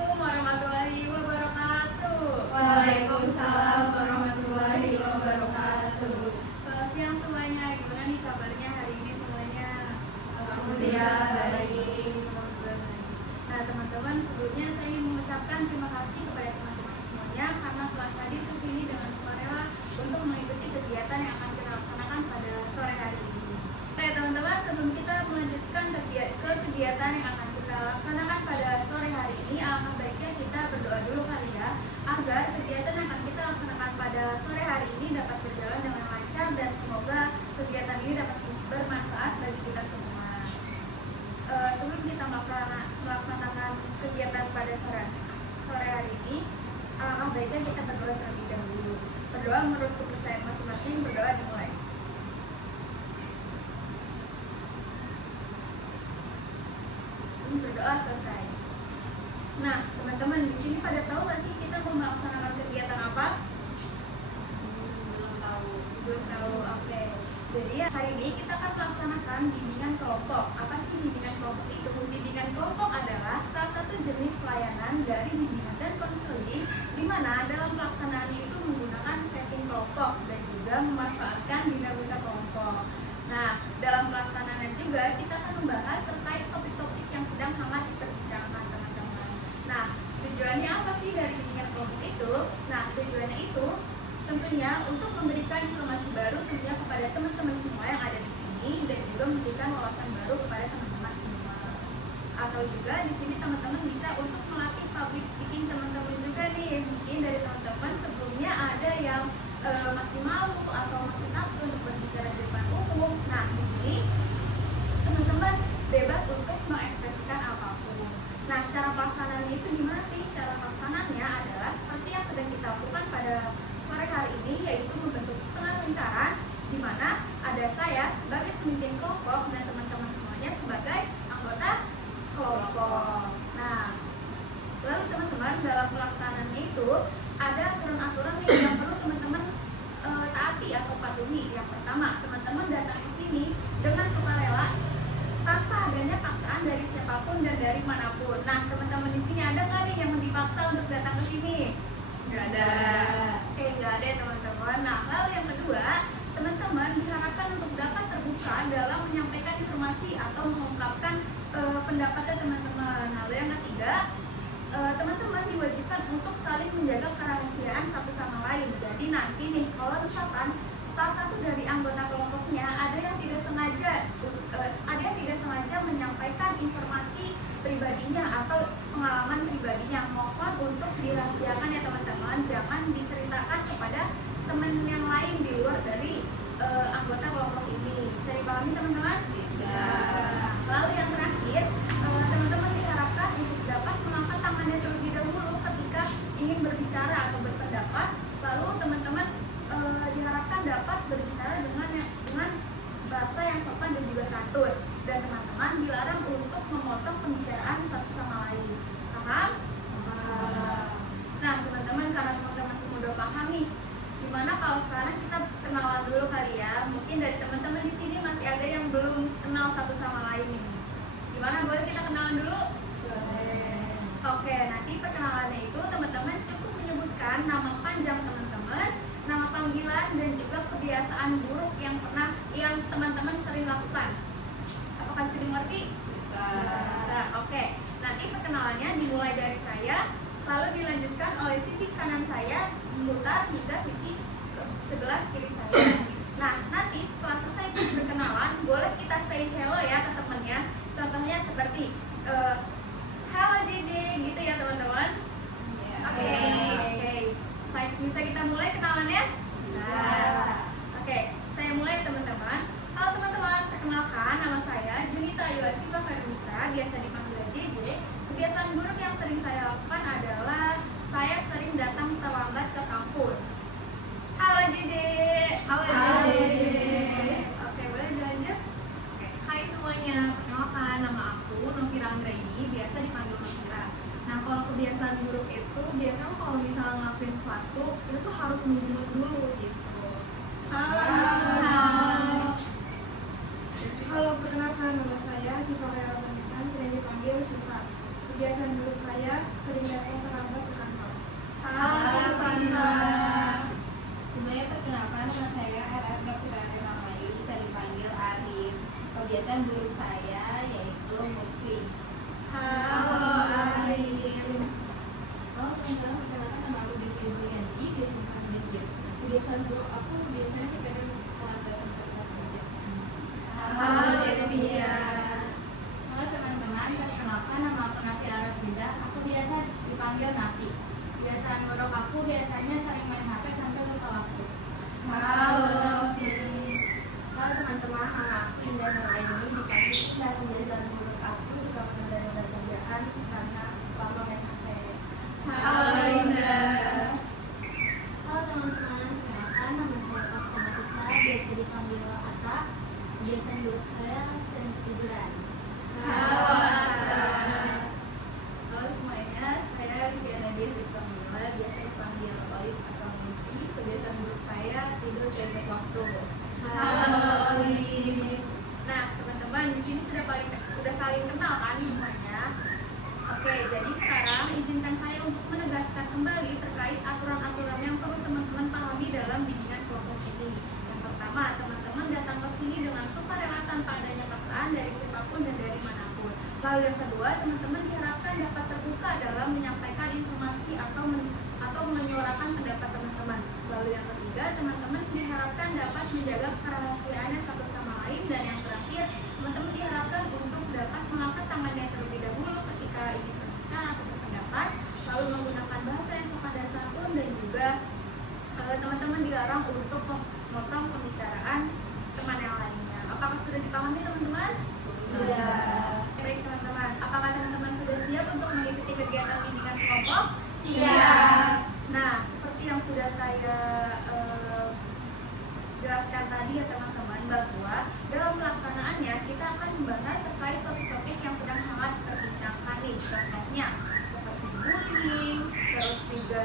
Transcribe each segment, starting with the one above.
Assalamualaikum warahmatullahi wabarakatuh. Waalaikumsalam warahmatullahi wabarakatuh. Selamat siang semuanya. Gimana nih kabarnya hari ini semuanya? Alhamdulillah baik. Nah teman-teman, sebelumnya saya ingin mengucapkan terima kasih kepada teman-teman semuanya karena telah hadir ke sini dengan sukarela untuk mengikuti kegiatan yang akan kita laksanakan pada sore hari ini. Oke teman-teman, sebelum kita melanjutkan ke kegiatan yang akan kita laksanakan pada sore hari ini, alangkah baiknya kita berdoa dulu kali ya, agar kegiatan yang akan kita laksanakan pada sore hari ini dapat berjalan dengan lancar dan semoga kegiatan ini dapat bermanfaat bagi kita semua. Sebelum kita melaksanakan kegiatan pada sore hari ini, alangkah baiknya kita berdoa terlebih dahulu. Berdoa menurut kepercayaan masing-masing, berdoa dimulai. Berdoa selesai. Nah, teman-teman di sini pada tahu nggak sih kita mau melaksanakan kegiatan apa? Belum tahu. Belum tahu. Oke. Jadi hari ini kita akan melaksanakan bimbingan kelompok. Apa sih bimbingan kelompok itu? Bimbingan kelompok adalah salah satu jenis pelayanan dari bimbingan dan konseling, di mana dalam pelaksanaannya itu menggunakan setting kelompok dan juga memanfaatkan dinamika kelompok. Nah, dalam pelaksanaan juga kita akan membahas terkait topik-topik yang sedang hangat diperbincangkan teman-teman. Nah, tujuannya apa sih dari bimbingan kelompok itu? Nah, tujuannya itu tentunya untuk memberikan informasi baru tentunya kepada teman-teman semua yang ada di sini dan juga memberikan wawasan baru kepada teman-teman semua. Atau juga di sini teman-teman bisa untuk melatih public speaking teman-teman juga nih. Mungkin dari teman-teman sebelumnya ada yang masih malu atau masih takut untuk berbicara di depan umum. Nah, di sini teman-teman bebas untuk mengekspresikan apapun. Nah, cara pelaksanaannya itu gimana sih? Cara pelaksanaannya adalah seperti yang sedang kita lakukan pada sore hari ini, yaitu membentuk setengah lingkaran di mana ada saya sebagai pemimpin kelompok dan teman-teman semuanya sebagai anggota kelompok. Nah, lalu teman-teman dalam pelaksanaannya itu ada aturan-aturan yang perlu teman-teman taati atau patuhi. Yang pertama, teman-teman datang ke sini dengan sukarela tanpa adanya paksaan dari siapapun dan dari manapun. Nah, teman-teman di sini ada nggak nih yang dipaksa untuk datang ke sini? Nggak ada. Oke, nggak ada lalu. Nah, lalu yang kedua, teman-teman diharapkan untuk dapat terbuka dalam menyampaikan informasi atau mengungkapkan pendapatnya teman-teman. Lalu yang ketiga, teman-teman diwajibkan untuk saling menjaga kerahasiaan satu sama lain. Jadi nanti nih, kalau misalkan salah satu dari anggota kelompoknya ada yang tidak sengaja menyampaikan informasi pribadinya atau pengalaman pribadinya, mohon untuk dirahasiakan ya teman-teman, jangan diceritakan kepada teman yang lain di luar dari anggota kelompok ini. Bisa dipahami teman-teman? Bisa. Lalu yang terakhir, teman-teman diharapkan untuk dapat mengangkat tangannya terlebih dahulu ketika ingin berbicara atau berpendapat. Lalu teman-teman diharapkan dapat berbicara dengan bahasa yang sopan dan juga santun. Dan teman-teman dilarang untuk memotong pembicaraan satu sama lain. Paham? Nah teman-teman, karena teman-teman semua udah paham nih, gimana kalau sekarang kita kenalan dulu kali ya? Mungkin dari teman-teman di sini masih ada yang belum kenal satu sama lain nih. Gimana, boleh kita kenalan dulu? Boleh. Oke, nanti perkenalannya itu teman-teman cukup menyebutkan nama panjang teman-teman, nama panggilan, dan juga kebiasaan buruk yang teman-teman sering lakukan. Apakah bisa dimengerti? Bisa. Bisa. Oke. Nanti perkenalannya dimulai dari saya, lalu dilanjutkan oleh sisi kanan saya, memutar hingga sisi sebelah kiri saya. Nah, nanti setelah selesai perkenalan, boleh kita say hello ya ke temannya. Contohnya seperti halo JJ, gitu ya teman-teman. Oke. Bisa kita mulai kenalannya? Bisa. Oke, saya mulai teman-teman. Halo teman-teman, perkenalkan nama saya Junita Iwasifa Fernisa, biasa dipanggil JJ. Kebiasaan buruk yang sering saya lakukan adalah saya sering datang terlambat ke kampus. Halo JJ. Halo JJ. Oke, boleh dilanjut? Oke, hai semuanya, perkenalkan nama aku Novira Anggraini, biasa dipanggil Novira. Nah, kalau kebiasaan buruk itu biasanya kalau misalnya ngelakuin sesuatu itu tuh harus menjemur dulu gitu. Halo, perkenalkan nama saya Syifa Khaira Manisan, sering dipanggil Syifa. kebiasaan buruk saya sering datang terlambat ke kantor. Halo, Sandra. Semuanya perkenalkan, nama saya Arif Gafirani Ramai, bisa dipanggil Arif. Kebiasaan buruk saya yaitu mood swing. Halo, Arif. Halo teman-teman, perkenalkan nama aku Devi Zulianti, biasa dipanggil Dia. Kebiasaan buruk aku biasanya sih kadang telat datang ke tempat kerja. Halo, Devia. Halo teman-teman, perkenalkan nama aku Nafi Arasida. Aku biasa dipanggil Nafi. Kebiasaan buruk aku biasanya sering main HP sampai lupa waktu. Halo, Novi. Halo teman-teman, nama aku Indah Nuraini dipanggil Indah. Kebiasaan buruk aku suka menunda-nunda kerjaan karena lama main HP. Halo, Indah. Halo teman-teman, perkenalkan nama saya Kafka Matisa, biasa dipanggil Ata. Kebiasaan buruk saya sering ketiduran. Halo, Atta. Halo semuanya, saya Riviana Dia Mila, biasa dipanggil Olive atau Luffy. Kebiasaan buruk saya tidur tepat waktu. Halo, Olive. Nah, teman-teman, di sini sudah saling kenal kan semuanya. Oke, jadi sekarang izinkan saya untuk menegaskan kembali terkait aturan-aturan yang perlu teman-teman pahami dalam bimbingan kelompok ini. Yang pertama, teman-teman datang ke sini dengan sukarela tanpa adanya paksaan dari siapapun dan dari manapun. Lalu yang kedua, teman-teman diharapkan dapat terbuka dalam menyampaikan informasi atau menyuarakan pendapat teman-teman. Lalu yang ketiga, teman-teman diharapkan dapat menjaga kerahasiaannya satu sama lain. Dan yang terakhir, teman-teman diharapkan untuk dapat mengangkat tangannya terlebih dahulu ketika ingin berbicara atau berpendapat, lalu menggunakan bahasa yang sopan dan santun, dan juga teman-teman dilarang untuk memotong pembicaraan teman yang lainnya. Apakah sudah dipahami teman-teman? Sudah. Baik teman-teman, apakah teman-teman sudah siap untuk mengikuti kegiatan bimbingan kelompok? Siap. Nah, seperti yang sudah saya jelaskan tadi ya teman-teman, bahwa dalam pelaksanaannya kita akan membahas terkait topik-topik yang sedang hangat diperbincangkan nih. Contohnya seperti bullying, terus juga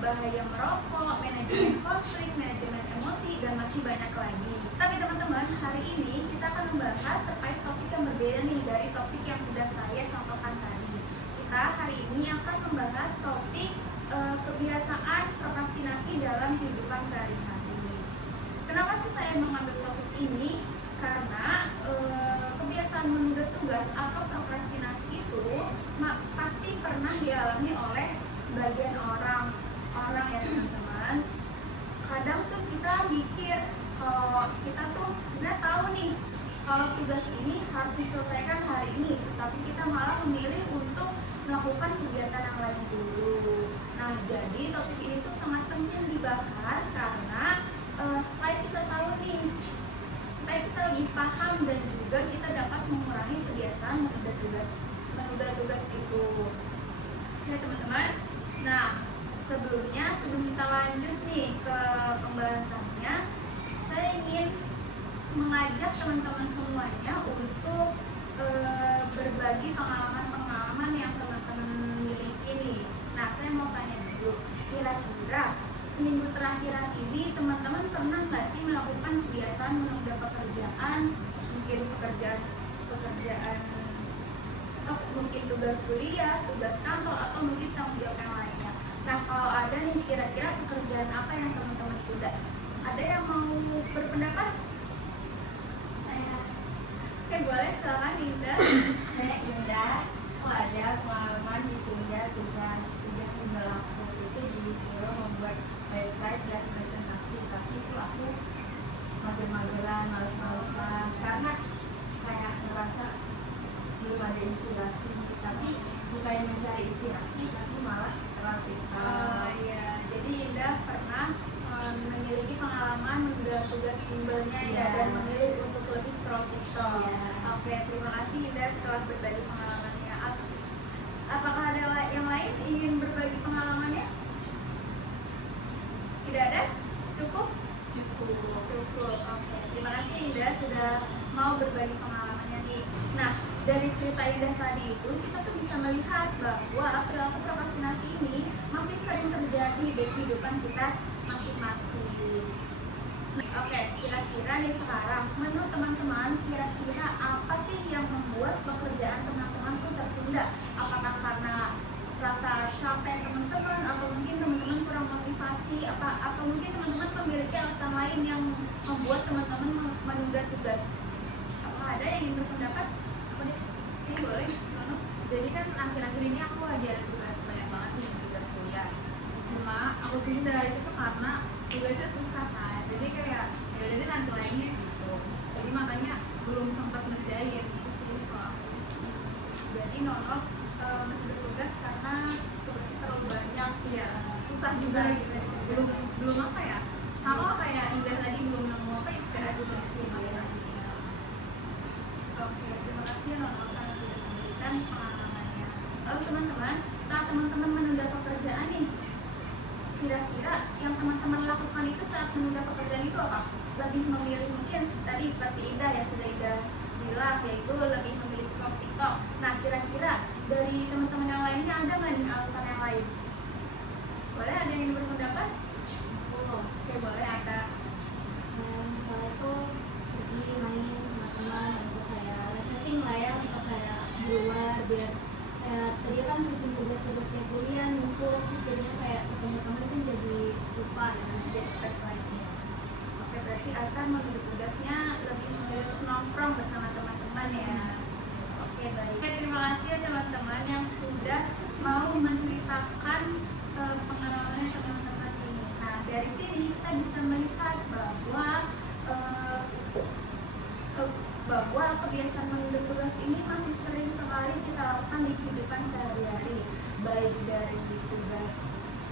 bahaya merokok, manajemen konflik, manajemen emosi, dan masih banyak lagi. Tapi teman-teman, hari ini kita akan membahas terkait topik yang berbeda nih dari topik yang sudah saya contohkan tadi. Kita hari ini akan membahas topik kebiasaan prokrastinasi dalam kehidupan sehari-hari. Kenapa sih saya mengambil topik ini? Karena kebiasaan menunda tugas atau prokrastinasi itu pasti pernah dialami oleh sebagian orang ya teman-teman. Kadang tuh kita mikir kita tuh sebenarnya tahu nih kalau tugas ini harus diselesaikan hari ini, tapi kita malah memilih untuk melakukan kegiatan yang lain dulu. Nah, jadi topik ini tuh sangat penting dibahas karena supaya kita tahu nih, supaya kita lebih paham dan juga kita dapat mengurangi kebiasaan menunda tugas itu. Ya teman-teman. Nah, sebelum kita lanjut nih ke pembahasannya, saya ingin mengajak teman-teman semuanya untuk berbagi pengalaman-pengalaman yang teman-teman miliki nih. Nah, saya mau tanya dulu, kira-kira seminggu terakhiran ini teman-teman pernah nggak sih melakukan kebiasaan menunda pekerjaan, mungkin pekerjaan atau mungkin tugas kuliah, tugas kantor, atau mungkin tanggung jawab yang lainnya. Nah, kalau ada nih kira-kira pekerjaan apa yang teman-teman tunda? Ada yang mau berpendapat? Oke, boleh, silakan Indah. Saya Indah. Aku ada pengalaman ditunda tugas bimbel aku itu disuruh membuat website dan presentasi, tapi itu aku mager-mageran, males-malesan karena kayak ngerasa belum ada inspirasi, tapi bukan mencari inspirasi tapi malah terlatih. Iya, jadi Indah pernah memiliki pengalaman menunda tugas bimbelnya ya, dan memilih untuk lebih scroll TikTok. Iya. Oke, terima kasih Indah telah berbagi pengalamannya. Apakah ada yang lain ingin berbagi pengalamannya? Tidak ada? Cukup? Cukup. Oke, terima kasih Indah sudah mau berbagi pengalamannya nih. Nah, dari cerita Indah tadi itu kita tuh bisa melihat bahwa perilaku prokrastinasi ini masih sering terjadi di kehidupan kita masing-masing. Oke, kira-kira nih sekarang menurut teman-teman, kira-kira apa sih yang membuat pekerjaan teman-teman tuh tertunda? Apakah karena rasa capek teman-teman, atau mungkin teman-teman kurang motivasi, atau mungkin teman-teman memiliki alasan lain yang membuat teman-teman menunda tugas? Apa ada yang ingin berpendapat? Apa deh? Ini boleh? Nono? Jadi kan akhir-akhir ini aku lagi ada tugas banyak banget nih, tugas kuliah. Cuma aku tunda itu tuh karena tugasnya susah kan. Jadi kayak ya udah deh nanti lagi gitu. Jadi makanya belum sempat ngerjain gitu sih kalau aku. Jadi Nono menunda tugas karena tugasnya terlalu banyak. Iya, susah juga gitu. Belum apa ya? Sama kayak Indah tadi belum nemu apa inspirasi sih makanya. Oke, terima kasih Nono karena sudah memberikan pengalamannya. Lalu teman-teman, saat teman-teman menunda pekerjaan nih, kira-kira yang teman-teman lakukan itu saat menunda pekerjaan itu apa? Lebih memilih mungkin tadi seperti Indah ya sudah Indah bilang, yaitu lebih memilih scroll TikTok. Nah, kira-kira dari teman-teman yang lainnya ada nggak nih alasan yang lain? Boleh ada yang ingin berpendapat? Oke, boleh ada. Misalnya tuh pergi main sama teman untuk kayak refreshing lah ya, untuk kayak di luar biar tadi kan musim tugas-tugas kayak kuliah numpuk, terus jadinya kayak ketemu teman kan jadi lupa ya, jadi fresh lagi. Oke, berarti akan menunda tugasnya lebih memilih nongkrong bersama teman-teman ya. Oke, baik. Oke, terima kasih ya teman-teman yang sudah mau menceritakan pengalamannya teman-teman ini. Nah, dari sini kita bisa melihat bahwa bahwa kebiasaan menunda tugas ini masih sering sekali kita lakukan di kehidupan sehari-hari, baik dari tugas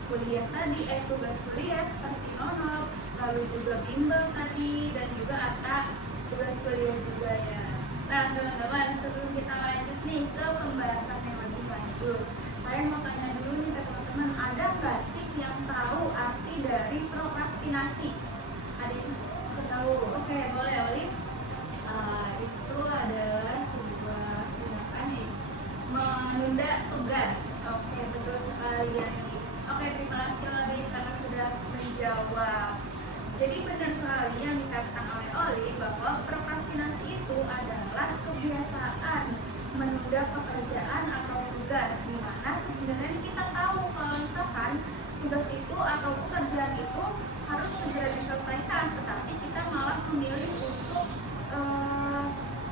kuliah tadi, tugas kuliah seperti Nono, lalu juga bimbel tadi, dan juga Atta tugas kuliah juga ya. Nah teman-teman, sebelum kita lanjut nih ke pembahasan yang lebih lanjut, saya mau tanya dulu nih ke teman-teman, ada nggak sih yang tahu arti dari prokrastinasi? Ada yang tahu? Oke, boleh Oli? Itu adalah sebuah tindakan yang menunda tugas. Oke, betul sekali ya nih. Oke, terima kasih Oli karena sudah menjawab. Jadi benar sekali yang dikatakan oleh Oli bahwa prokrastinasi itu adalah kebiasaan menunda pekerjaan atau tugas, di mana sebenarnya kita tahu kalau misalkan tugas itu atau pekerjaan itu harus segera diselesaikan, tetapi kita malah memilih untuk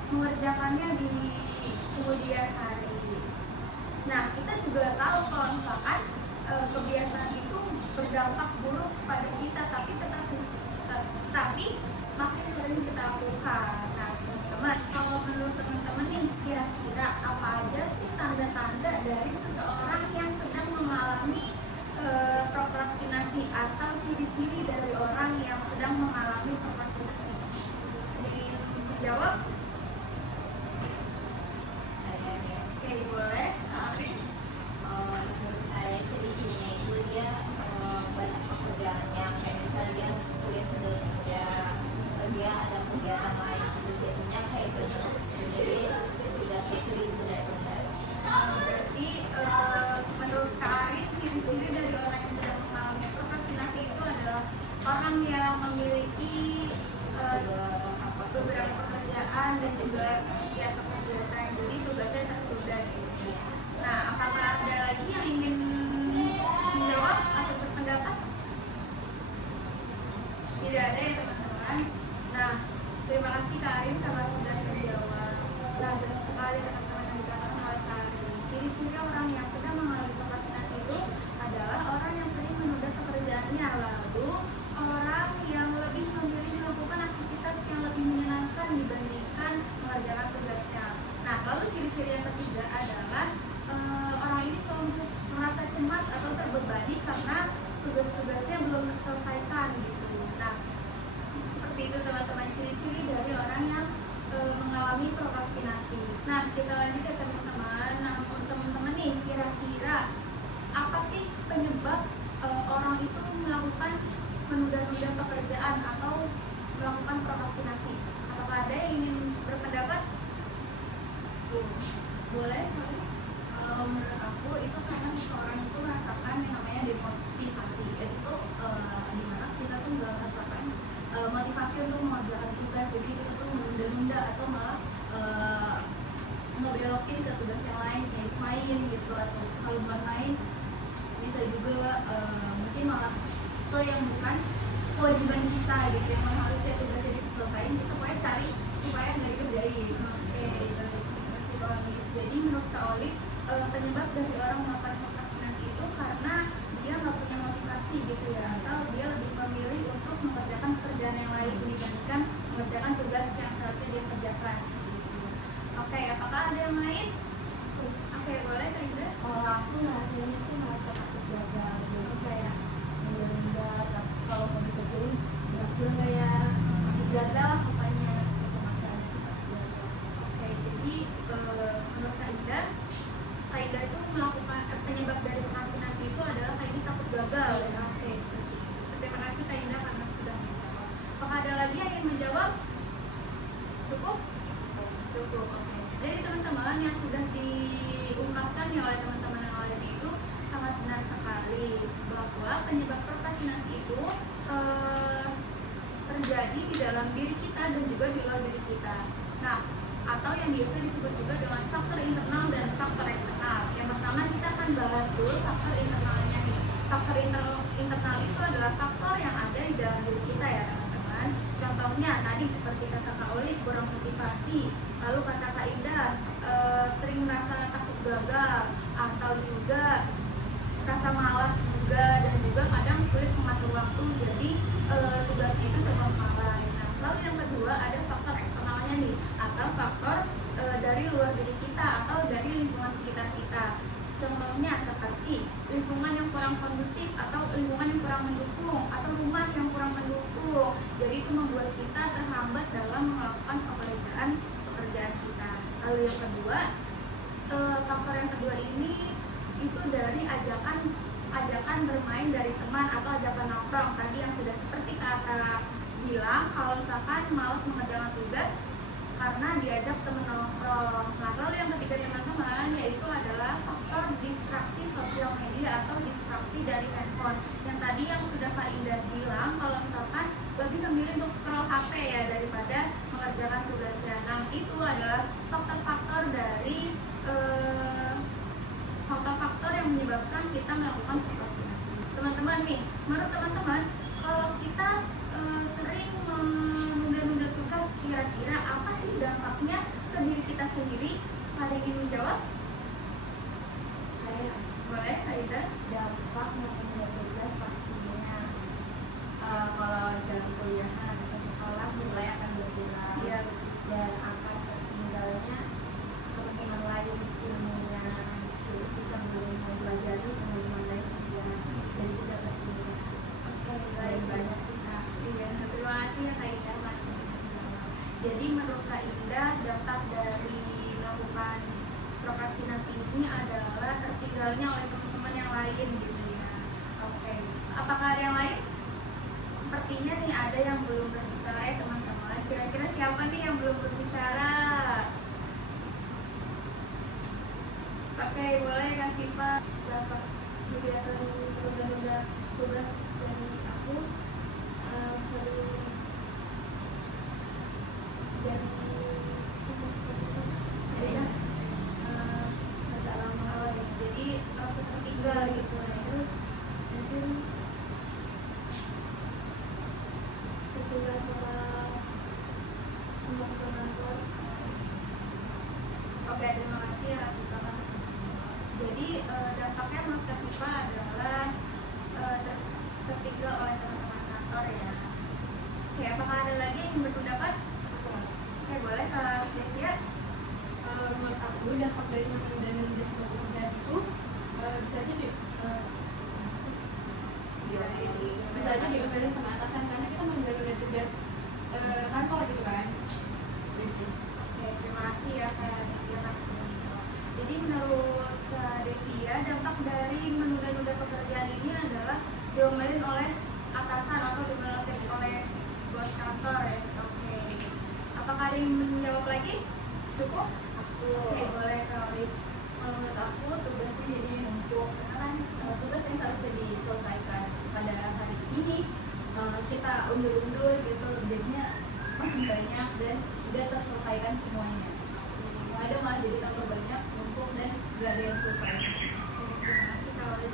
mengerjakannya di kemudian hari. Nah, kita juga tahu kalau misalkan kebiasaan itu berdampak buruk pada kita, tapi masih sering kita lakukan. Nah, teman-teman, kalau menurut teman-teman nih, kira-kira apa aja sih tanda-tanda dari seseorang yang sedang mengalami prokrastinasi atau ciri-ciri dari orang yang sedang mengalami prokrastinasi? Ingin menjawab? Oke, boleh. Arif? Menurut saya ciri-cirinya itu dia banyak pekerjaannya, kayak misalnya dia kuliah sendiri kerja, dia ada kegiatan lain gitu, jadinya kayak banyak, jadi tugasnya itu ditunda-tunda. Berarti menurut Kak Arif, ciri-ciri dari orang yang sedang mengalami prokrastinasi itu adalah orang yang memiliki beberapa pekerjaan dan juga kegiatan, jadi tugasnya tertunda gitu. Nah, apakah ada lagi yang ingin menjawab atau berpendapat? Tidak ada ya teman-teman. Nah, terima kasih Kak Arif karena sudah menjawab. Nah, benar sekali teman-teman yang dikatakan oleh Kak Arif. Ciri-ciri orang yang sedang mengalami prokrastinasi itu adalah orang yang sering menunda pekerjaannya, lalu orang yang lebih memilih melakukan aktivitas yang lebih menyenangkan dibandingkan mengerjakan tugasnya. Nah, lalu ciri-ciri yang ketiga adalah orang ini selalu merasa cemas atau terbebani karena tugas-tugasnya belum terselesaikan gitu. Nah, seperti itu teman-teman ciri-ciri dari orang yang mengalami prokrastinasi. Nah, kita lanjut ya teman-teman. Nah, menurut teman-teman nih, kira-kira apa sih penyebab orang itu melakukan menunda-nunda pekerjaan atau melakukan prokrastinasi? Apakah ada yang ingin berpendapat? Boleh? Menurut aku itu karena seseorang itu merasakan yang namanya demotivasi. Itu dimana kita tuh nggak merasakan atau yang bukan kewajiban kita gitu, yang mana harusnya tugasnya diselesaikan, kita pokoknya cari supaya nggak dikerjain. Oke, baik. Terima kasih Kak Oli. Jadi menurut Kak Oli, penyebab dari orang melakukan prokrastinasi itu karena dia nggak punya motivasi gitu ya, atau dia lebih memilih untuk mengerjakan pekerjaan yang lain dibandingkan mengerjakan tugas yang seharusnya dia kerjakan. Oke, apakah ada yang lain? Oke, boleh Kak Ida. Kalau aku ngerasainnya tuh merasa takut gagal gitu, kayak nunda-nunda, kalau mau dikerjain berhasil nggak ya, takut gagal lah pokoknya, kecemasan takut gagal. Oke, jadi menurut Kak Ida itu melakukan penyebab dari prokrastinasi itu adalah Kak Ida takut gagal ya. Oke, seperti itu. Terima kasih Kak Ida karena sudah menjawab. Apakah ada lagi yang ingin menjawab? Cukup? Cukup, oke. Jadi teman-teman yang sudah diungkapkan ya oleh teman-teman yang lain itu sangat benar sekali bahwa penyebab prokrastinasi itu terjadi di dalam diri kita dan juga di luar diri kita. Nah, atau yang biasa disebut juga dengan faktor internal dan faktor eksternal. Yang pertama kita akan bahas dulu faktor internalnya nih. Faktor internal itu adalah faktor yang ada di dalam diri kita ya teman-teman. Contohnya tadi seperti kata Kak Oli, kurang motivasi. Lalu kata Kak Indah, sering merasa takut gagal, atau juga rasa malas juga, dan juga kadang sulit mengatur waktu, jadi tugasnya itu terbengkalai. Nah, lalu yang kedua ada faktor eksternalnya nih, atau faktor dari luar diri kita atau dari lingkungan sekitar kita. Contohnya seperti lingkungan yang kurang kondusif, atau lingkungan yang kurang mendukung, atau rumah yang kurang mendukung. Jadi itu membuat kita terhambat dalam melakukan pekerjaan kita. Lalu yang kedua, faktor yang kedua ini itu dari ajakan bermain dari teman atau ajakan nongkrong. Tadi yang sudah seperti kata bilang, kalau misalkan malas mengerjakan tugas karena diajak teman nongkrong. Nah, lalu yang ketiga teman-teman yaitu adalah faktor distraksi sosial media atau distraksi dari handphone. Yang tadi yang sudah Kak Indah bilang, kalau misalkan lebih memilih untuk scroll HP ya daripada mengerjakan tugasnya. Nah, itu adalah faktor-faktor dari faktor-faktor yang menyebabkan kita melakukan prokrastinasi. Teman-teman nih, menurut teman-teman, kalau kita sering menunda-nunda tugas, kira-kira apa sih dampaknya ke diri kita sendiri? Ada yang ingin menjawab? Saya Boleh, Aida. dampak menunda tugas pastinya Kalau dalam kuliahan atau sekolah nilai akan berkurang, Iya. dan akan tertinggalnya teman-teman lain ilmunya. Jadi kita belum mempelajari, teman-teman lain sudah, jadi tidak tertinggal. Oke, Baik, baik. banyak sih Kak. Iya, terima kasih ya Kak Indah masih menjawab. Jadi menurut Kak Indah, dampak dari melakukan prokrastinasi ini adalah tertinggalnya oleh teman-teman yang lain gitu ya. Oke, apakah ada yang lain? Sepertinya nih ada yang belum berbicara ya teman-teman. Kira-kira siapa nih yang belum berbicara? Oke, boleh kasih Pak dampak kegiatan menunda-nunda tugas dari aku sering jadi seperti itu. Jadi agak lama jadi rasa tertinggal gitu ya. Terus mungkin tugas sama kantor. Oke, terima kasih ya Sipa karena sudah menjawab. Jadi dampaknya menurut Kak Sipa adalah tertinggal oleh teman-teman kantor ya. Oke, apakah ada lagi yang ingin berpendapat? Oke, boleh Kak Devia. Menurut aku dampak dari menunda-nunda sebuah pekerjaan itu bisa aja bisa aja diomelin sama atasan karena kita menunda-nunda tugas kantor gitu kan. Oke, terima kasih ya Kak Devia karena sudah menjawab. Jadi menurut Kak Devia, dampak dari menunda-nunda pekerjaan ini adalah diomelin oleh atasan atau diomelin oleh bos kantor ya. Oke. Apakah ada yang menjawab lagi? Cukup? Oke, boleh Kak Oli. Menurut aku tugasnya jadi numpuk, karena kan tugas yang seharusnya diselesaikan pada hari ini kita undur-undur gitu, jadinya makin banyak dan tidak terselesaikan semuanya. Yang ada malah jadi tambah banyak, numpuk dan gak ada yang selesai. Terima kasih Kak Oli.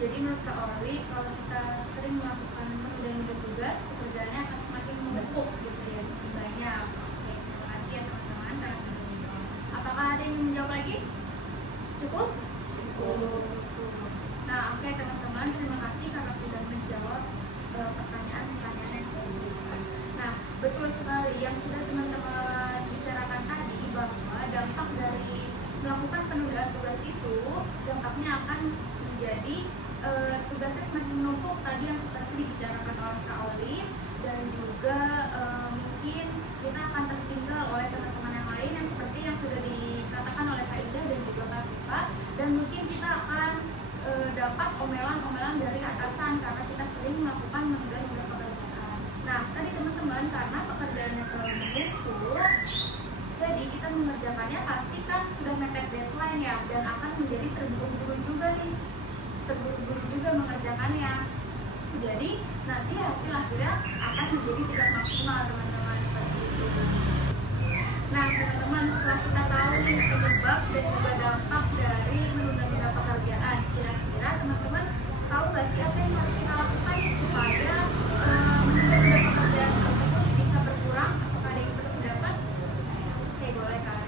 Jadi menurut Kak Oli, kalau kita sering melakukan menunda tugas, pekerjaannya akan semakin menumpuk gitu ya sebenarnya. Oke, terima kasih ya teman-teman karena sudah menjawab. Apakah ada yang menjawab lagi? Cukup? Cukup. Nah, oke teman-teman, terima kasih karena sudah menjawab pertanyaan-pertanyaan yang saya berikan. Nah, betul sekali yang sudah teman-teman bicarakan tadi bahwa dampak dari melakukan penundaan tugas itu dampaknya akan menjadi tugasnya semakin menumpuk tadi yang seperti dibicarakan oleh Kak Oli, dan juga mungkin kita akan tertinggal oleh teman-teman yang lain yang seperti yang sudah dikatakan oleh Kak Ida dan juga Kak Sipa, dan mungkin kita akan dapat omelan-omelan dari atasan karena kita sering melakukan menunda-nunda pekerjaan. Nah, tadi teman-teman, karena pekerjaannya terlalu menumpuk, jadi kita mengerjakannya pasti kan sudah mepet deadline ya, dan akan menjadi terburu-buru juga nih, terburu-buru juga mengerjakannya. Jadi nanti hasil akhirnya akan menjadi tidak maksimal teman-teman, seperti itu. Nah teman-teman, setelah kita tahu nih penyebab dan juga dampak dari menunda-nunda pekerjaan, kira-kira teman-teman tahu nggak sih apa yang harus kita lakukan supaya menunda-nunda pekerjaan tersebut bisa berkurang? Apakah ada yang berpendapat? Oke, boleh Kak.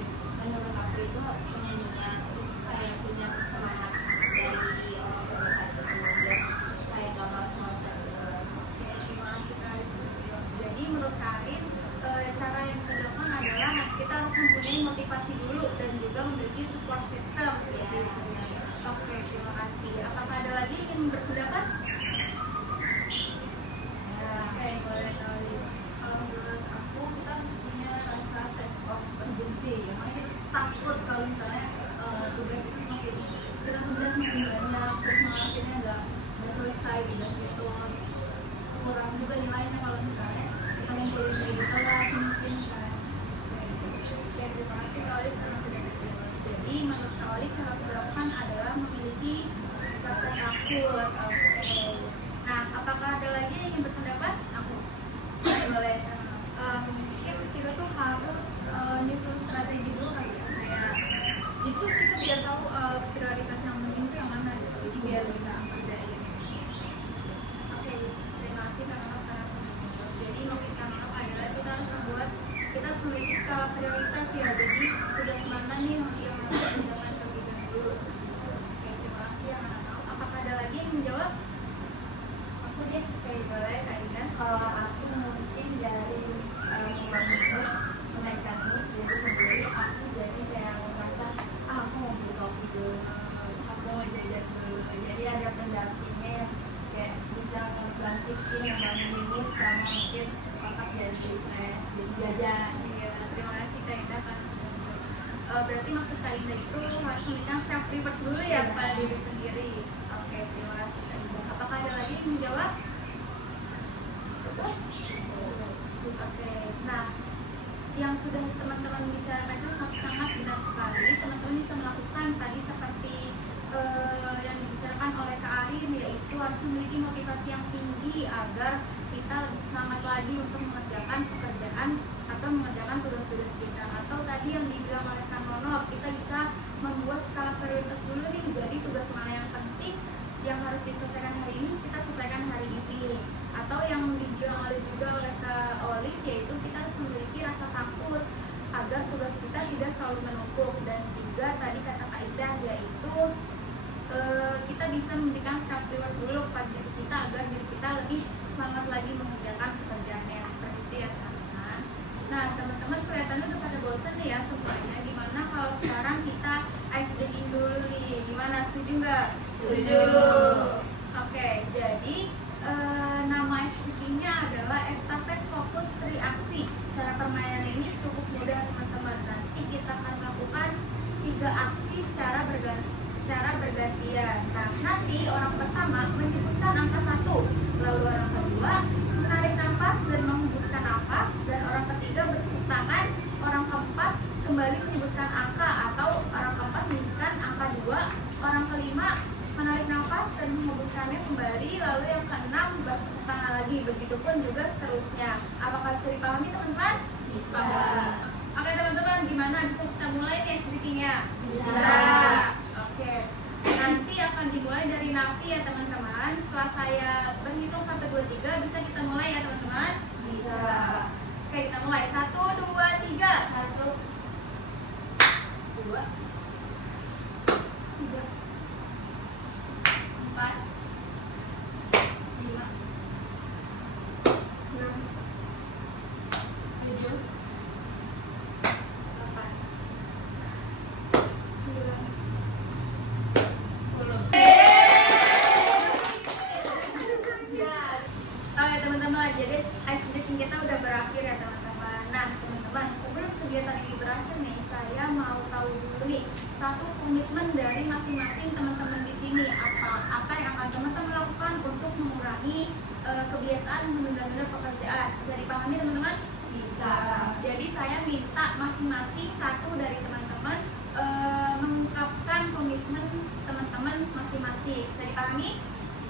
Menurut aku itu harus punya niat, terus kayak punya semangat dari orang terdekat gitu, biar kayak gak malas-malasan gitu. Oke, terima kasih Kak Arin. Jadi menurut Kak Arin, cara yang bisa dilakukan adalah kita harus mempunyai motivasi dulu dan juga memiliki support system seperti itu ya. Oke, terima kasih. Apakah ada lagi yang berpendapat? Oke, boleh Kak Arin. Kalau menurut aku kita harus punya rasa sense of urgency, yang mana kita takut kalau misalnya tugas itu semakin kita tunda semakin banyak, terus malah akhirnya nggak selesai tugas itu, kurang juga nilainya kalau misalnya kita ngumpulin kayak telat mungkin kan. Oke, terima kasih Kak Arin karena sudah dijawab. Jadi menurut Kak Arin yang harus dilakukan adalah memiliki rasa takut. Oke. Nah, apakah ada lagi yang ingin berpendapat? Aku Boleh. mungkin kita tuh harus nyusun strategi dulu kali ya, kayak itu kita biar tahu prioritas yang penting itu yang mana gitu, jadi biar bisa kerjain. Oke, terima kasih Kak Nonok karena sudah menjawab. Jadi maksud Kak Nonok adalah kita harus memiliki skala prioritas ya. Jadi tugas mana nih yang harus dikerjakan terlebih dahulu. Oke, terima kasih ya Kak Nonok. Apakah ada lagi yang menjawab? Aku deh. Oke, boleh Kak Ida. Kalau aku mungkin dari membangun mood, menaikkan mood diri sendiri, aku jadi kayak merasa aku mau beli kopi dulu, aku mau jajan dulu, jadi ada pendampingnya yang kayak bisa ngebangkitin, ngebangunin mood sama mungkin otak jadi fresh, jadi jajan. Iya, terima kasih Kak Ida karena sudah menjawab. Berarti maksud Kak Ida itu harus memberikan self reward dulu ya kepada diri sendiri. Oke, terima kasih Kak Ida. Apakah ada lagi yang menjawab? Cukup? Oke, nah yang sudah teman-teman bicarakan itu sangat benar sekali. Teman-teman bisa melakukan tadi seperti yang dibicarakan oleh Kak Arin, yaitu harus memiliki motivasi yang tinggi agar kita lebih semangat lagi untuk mengerjakan pekerjaan atau mengerjakan tugas-tugas kita. Atau tadi yang dibilang oleh Kak Nono, kita bisa membuat skala prioritas dulu nih, jadi tugas mana yang penting yang harus diselesaikan hari ini kita selesaikan hari ini. Atau yang dibilang juga oleh Kak Oli, yaitu kita harus memiliki rasa takut agar tugas kita tidak selalu menumpuk. Dan juga tadi kata Kak Ida, yaitu kita bisa memberikan self reward dulu kepada diri kita agar diri kita lebih semangat lagi mengerjakan pekerjaannya, seperti itu ya teman-teman. Nah teman-teman, kelihatannya udah pada bosan nih ya semuanya. Gimana kalau sekarang kita ice breaking dulu nih? Gimana, setuju nggak? Setuju. Oke, jadi nama ice breakingnya adalah estafet fokus triaksi. Cara permainannya ini cukup mudah teman-teman. Nanti kita akan melakukan 3 aksi secara bergantian. Nah, nanti orang pertama menyebutkan angka 1, lalu orang kedua menarik nafas dan menghembuskan nafas, dan orang ketiga bertepuk tangan, orang keempat kembali menyebutkan angka, atau orang keempat menyebutkan angka 2, orang kelima menarik nafas dan menghembuskannya kembali, lalu yang keenam bertepuk tangan lagi, begitupun juga seterusnya. Apakah bisa dipahami teman-teman? Bisa. Oke teman-teman, gimana bisa kita mulai nih speakingnya? Bisa. Oke, nanti akan akan dimulai dari Nafi ya teman-teman. Setelah saya berhitung sampai 2, 3 bisa kita mulai ya teman-teman? Bisa. Oke, kita mulai. 1, 2, 3. 1, 2, 3, 4, 5, 6, 7, 8, 9. 10. Oke teman-teman, jadi ice breaking kita udah berakhir ya teman-teman. Nah teman-teman, sebelum kegiatan ini berakhir nih, saya mau tahu dulu nih satu komitmen dari masing-masing teman-teman di sini. Apa yang akan teman-teman lakukan untuk mengurangi kebiasaan menunda-nunda pekerjaan? Bisa dipahami teman-teman? Bisa. Jadi saya minta masing-masing satu dari teman-teman mengungkapkan komitmen teman-teman masing-masing. Bisa dipahami?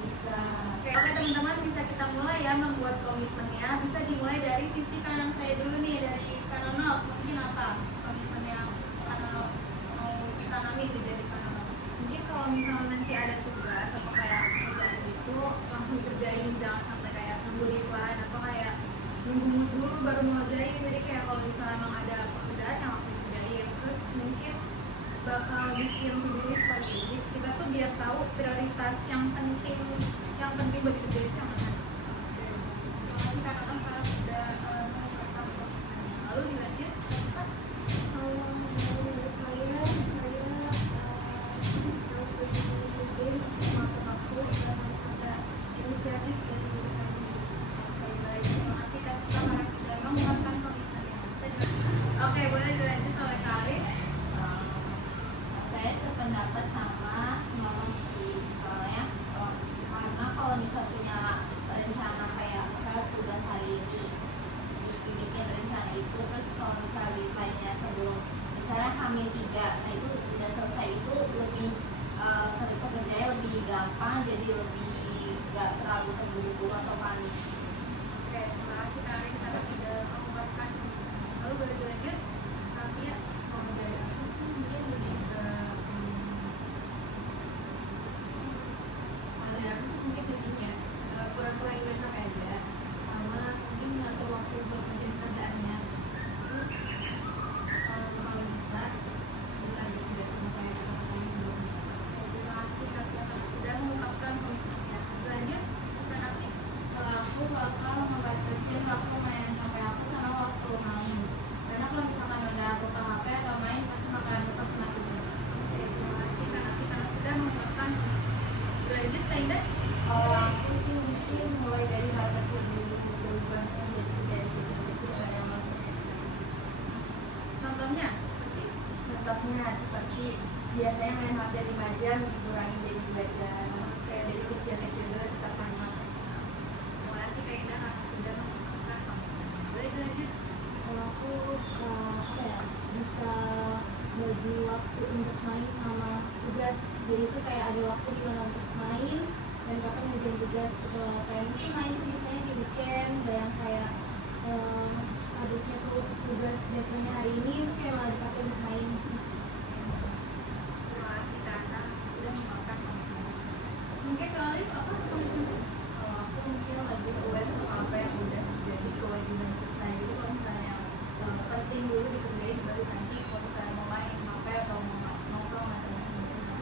Bisa. Oke teman-teman, bisa kita mulai ya membuat komitmennya. Bisa dimulai dari sisi kanan saya dulu nih, dari kanan mungkin apa komitmen yang kanan mau ditanamin di dari kanan. Jadi kalau misalnya nanti ada tugas atau kayak kerjaan gitu langsung dikerjain, jangan sampai kayak nunggu deadline atau kayak nunggu mood dulu baru mau ngerjain. Jadi kayak kalau misalnya emang ada pekerjaan yang langsung dikerjain. Terus mungkin bakal bikin to-do list lagi. Jadi kita tuh biar tahu prioritas yang penting buat kerjain itu yang mana. Terima kasih karena sudah mengungkapkan komitmennya. Lalu dilanjut. kalau dari saya harus lebih disiplin, mengatur waktu, dan harus ada inisiatif dari diri saya sendiri. Oke baik, terima kasih Kak Sita karena sudah mengungkapkan komitmennya. Oke, boleh dilanjut oleh Kak Alif. Saya sependapat sama Mama sih, soalnya karena kalau misal punya rencana kayak misalnya tugas hari ini dibikin rencana itu, terus kalau misal deadline-nya sebelum misalnya H-3, nah itu udah selesai, itu lebih pekerjaannya lebih gampang, jadi lebih gak terlalu terburu-buru atau panik. Oke, terima kasih Kak Alif karena sudah mengungkapkan komitmennya. Lalu boleh dilanjut. Kak Tia. Kalau dari aku sih mungkin lebih ke Kalau dari aku sih mungkin begini ya, pura-pura enak aja, sama mungkin ngatur waktu buat kerjain kerjaannya. Terus kalau bisa kita juga sama kayak kata-katanya sebelumnya. Oke, terima kasih Kak Tia karena sudah mengungkapkan komitmennya. Lanjut, Kak Nafi. Kalau aku bakal membatasin waktu main HP aku sama waktu main. Karena kalau misalkan udah buka HP atau main, pasti bakalan lupa sama tugas. Oke, terima kasih Kak Nafi karena sudah mengungkapkan komitmennya. Lanjut, Kak Indah. kalau aku sih mungkin mulai dari hal kecil dulu, berubahnya jadi dari kecil-kecil kayak yang langsung. Contohnya seperti Contohnya seperti biasanya main HP 5 jam dikurangi jadi 2 jam. Kayak dari kecil-kecil dulu kita panas. terima kasih Kak Indah karena sudah mengungkapkan komitmennya. Boleh dilanjut. Kalau aku bisa bagi waktu untuk main sama tugas. Jadi itu kayak ada waktu di mana untuk main dan kapan ngerjain tugas. Kayak mungkin main tuh biasanya di weekend, dan yang kayak harusnya tuh tugas deadline-nya hari ini itu kayak malah dipakai untuk main. Terima kasih Kak Anna sudah mengungkapkan komitmennya. Mungkin Kak Alif apa komitmennya? Kalau aku mungkin lebih aware sama apa yang udah jadi kewajiban kita. Jadi kalau misalnya yang penting dulu dikerjain, baru nanti kalau misalnya mau main HP atau mau nongkrong atau main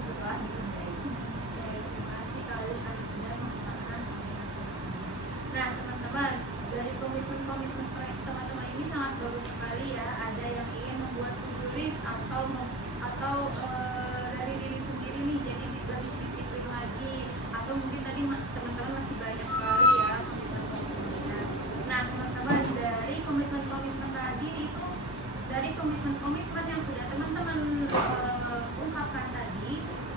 setelah dikerjain. Oke, terima kasih Kak Alif karena sudah mengungkapkan komitmennya. Nah teman-teman, dari komitmen-komitmen teman-teman ini sangat bagus sekali ya. Ada yang ingin membuat to-do list atau dari diri sendiri nih, jadi lebih disiplin lagi. Atau mungkin tadi teman-teman masih banyak sekali ya komitmen-komitmennya. Nah teman-teman, dari komitmen-komitmen tadi itu, dari komitmen-komitmen yang sudah teman-teman ungkapkan tadi,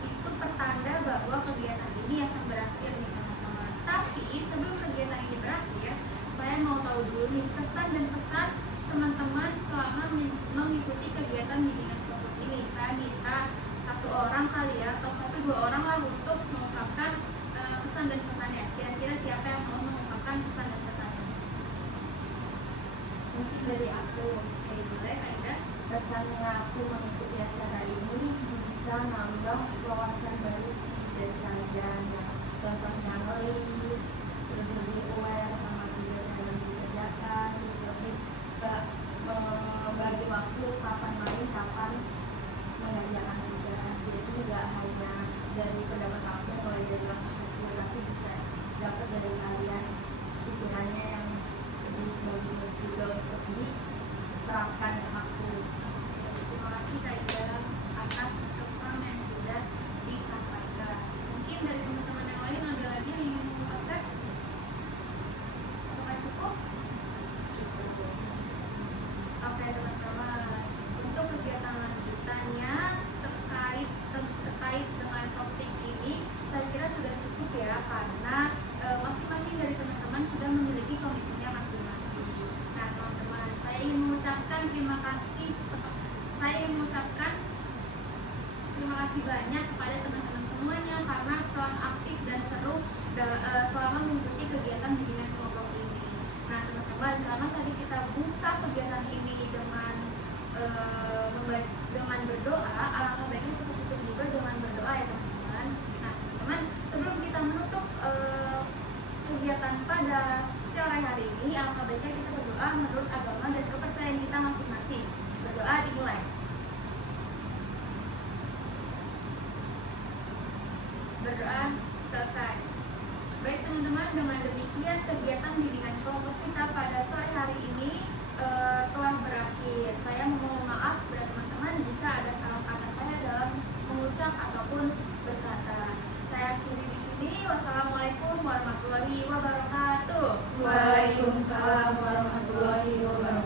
itu pertanda bahwa kegiatan ini akan berakhir nih teman-teman. Tapi sebelum kegiatan ini berakhir, saya mau tahu dulu nih kesan dan pesan teman-teman selama mengikuti kegiatan bimbingan kelompok ini. Saya minta 1 orang kali ya, atau 1-2 orang lah untuk mengungkapkan kesan dan pesannya. Kira-kira siapa yang mau mengungkapkan kesan dan pesannya? Mungkin dari aku, Oke, boleh Kak Ida. kesannya aku mengikuti acara ini bisa nambah wawasan baru sih dari dari aku, tapi bisa dapat dari kalian pikirannya yang lebih bagus juga untuk diterapkan ke aku. Terima kasih Kak Ida atas kesan yang sudah disampaikan. Mungkin dari teman-teman yang lain ada lagi yang ingin mengungkapkan? Apakah cukup? Oke teman-teman, untuk kegiatan lanjutannya terkait dengan topik ini, saya kira sudah cukup ya, karena masing-masing dari teman-teman sudah memiliki komitmennya masing-masing. Nah teman-teman, saya ingin mengucapkan terima kasih banyak kepada teman-teman semuanya karena telah aktif dan seru selama mengikuti kegiatan bimbingan kelompok ini. Nah teman-teman, karena tadi kita buka kegiatan ini dengan berdoa, alangkah baiknya kita tutup juga dengan berdoa ya teman-teman. Nah teman-teman, sebelum kita menutup kegiatan pada sore hari ini, alangkah baiknya kita berdoa menurut agama dan kepercayaan kita masing-masing. Berdoa dimulai. Berdoa selesai. Baik teman-teman, dengan demikian kegiatan bimbingan kelompok kita pada sore hari ini telah berakhir. Saya memohon maaf kepada teman-teman jika ada salah kata saya dalam mengucap ataupun berkata. Saya akhiri di sini. Wassalamualaikum warahmatullahi wabarakatuh. Waalaikumsalam warahmatullahi wabarakatuh.